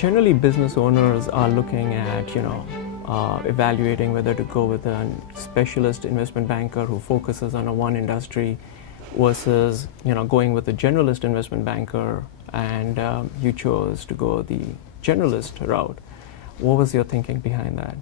Generally, business owners are looking at, evaluating whether to go with a specialist investment banker who focuses on one industry versus, going with a generalist investment banker, and you chose to go the generalist route. What was your thinking behind that?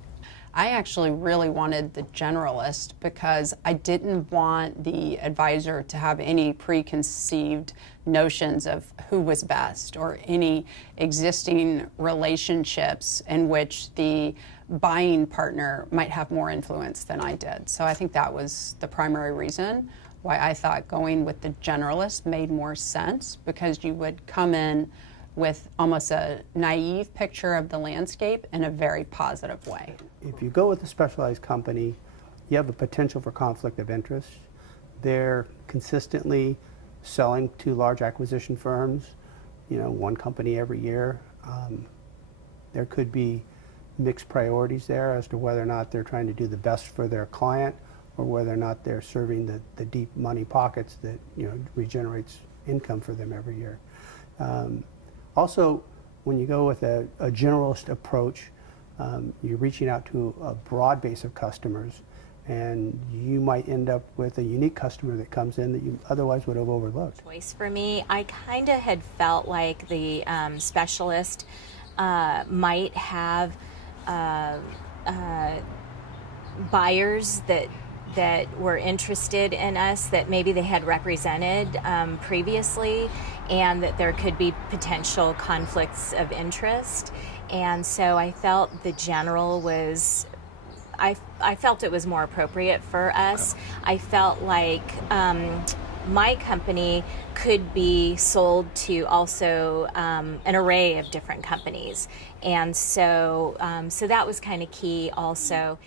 I actually really wanted the generalist because I didn't want the advisor to have any preconceived notions of who was best or any existing relationships in which the buying partner might have more influence than I did. So I think that was the primary reason why I thought going with the generalist made more sense, because you would come in with almost a naive picture of the landscape in a very positive way. If you go with a specialized company, you have a potential for conflict of interest. They're consistently selling to large acquisition firms, one company every year. There could be mixed priorities there as to whether or not they're trying to do the best for their client or whether or not they're serving the deep money pockets that regenerates income for them every year. Also, when you go with a generalist approach, you're reaching out to a broad base of customers, and you might end up with a unique customer that comes in that you otherwise would have overlooked. Choice for me, I kind of had felt like the specialist might have buyers that were interested in us, that maybe they had represented previously, and that there could be potential conflicts of interest. And so I felt the general was, I felt it was more appropriate for us. I felt like my company could be sold to also an array of different companies. And so, so that was kind of key also.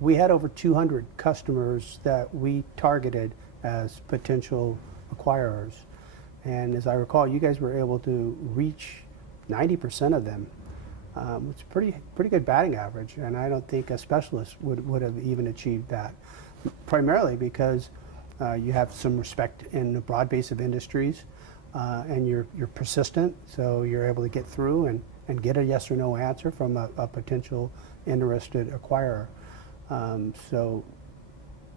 We had over 200 customers that we targeted as potential acquirers. And as I recall, you guys were able to reach 90% of them. It's pretty good batting average, and I don't think a specialist would have even achieved that. Primarily because you have some respect in a broad base of industries, and you're persistent, so you're able to get through and get a yes or no answer from a potential interested acquirer. So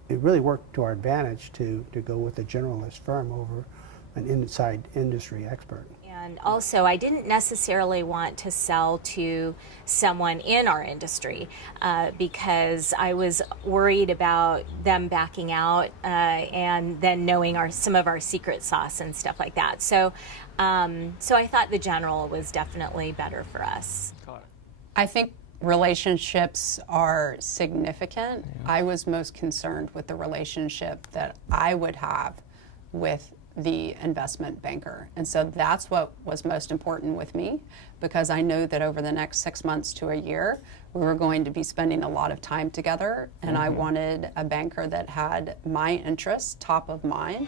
it really worked to our advantage to go with a generalist firm over an inside industry expert. And also, I didn't necessarily want to sell to someone in our industry because I was worried about them backing out and then knowing some of our secret sauce and stuff like that. So, so I thought the general was definitely better for us. I think relationships are significant. Yeah. I was most concerned with the relationship that I would have with the investment banker. And so that's what was most important with me, because I knew that over the next 6 months to a year, we were going to be spending a lot of time together, and I wanted a banker that had my interests top of mind.